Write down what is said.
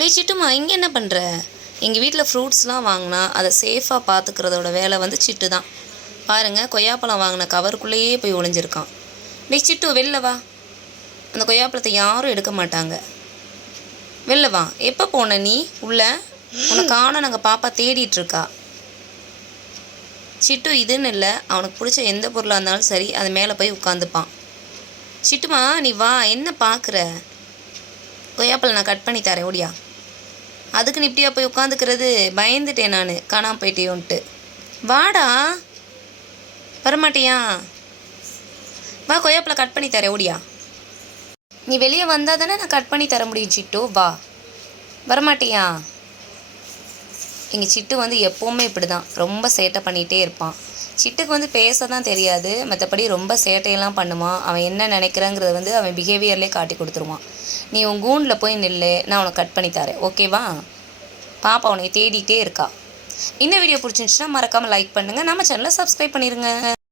டேய் சிட்டுமா, இங்கே என்ன பண்ணுற? எங்கள் வீட்டில் ஃப்ரூட்ஸ்லாம் வாங்கினா அதை சேஃபாக பார்த்துக்கிறதோட வேலை வந்து சிட்டு தான். பாருங்கள், கொய்யாப்பழம் வாங்கின கவருக்குள்ளேயே போய் ஒளிஞ்சிருக்கான். டேய் சிட்டு, வெளில வா. அந்த கொய்யாப்பழத்தை யாரும் எடுக்க மாட்டாங்க. வெளில வா. எப்போ போன நீ உள்ள? உன்னை காணோம், நாங்கள் பாப்பா தேடிட்டுருக்கா. சிட்டு இதுன்னு இல்லை, அவனுக்கு பிடிச்ச எந்த பொருளாக இருந்தாலும் சரி அது மேலே போய் உட்காந்துப்பான். சிட்டுமா, நீ வா. என்ன பார்க்குற? கொய்யாப்பழம் நான் கட் பண்ணி தரேன், ஓடியா. அதுக்கு நீ இப்படியா போய் உட்காந்துக்கிறது? பயந்துட்டேன் நான், காணாமல் போயிட்டேயோன்ட்டு. வாடா. வரமாட்டியா? வா, கொய்யாப்பழம் கட் பண்ணி தரேன், ஓடியா. நீ வெளியே வந்தால் தானே நான் கட் பண்ணி தர முடியும் சிட்டு. வா. வரமாட்டியா? எங்கள் சிட்டு வந்து எப்போவுமே இப்படி தான், ரொம்ப சேட்டை பண்ணிகிட்டே இருப்பான். சிட்டுக்கு வந்து பேச தான் தெரியாது, மற்றபடி ரொம்ப சேட்டையெல்லாம் பண்ணுவான். அவன் என்ன நினைக்கிறாங்கிறத வந்து அவன் பிஹேவியர்லேயே காட்டி கொடுத்துருவான். நீ உன் கூண்டில் போய் நில்லு, நான் உனக்கு கட் பண்ணி தரேன், ஓகேவா? பாப்பா உன்னை தேடிகிட்டே இருக்கா. இந்த வீடியோ பிடிச்சிருந்துச்சுன்னா மறக்காமல் லைக் பண்ணுங்கள், நம்ம சேனலை சப்ஸ்கிரைப் பண்ணிடுங்க.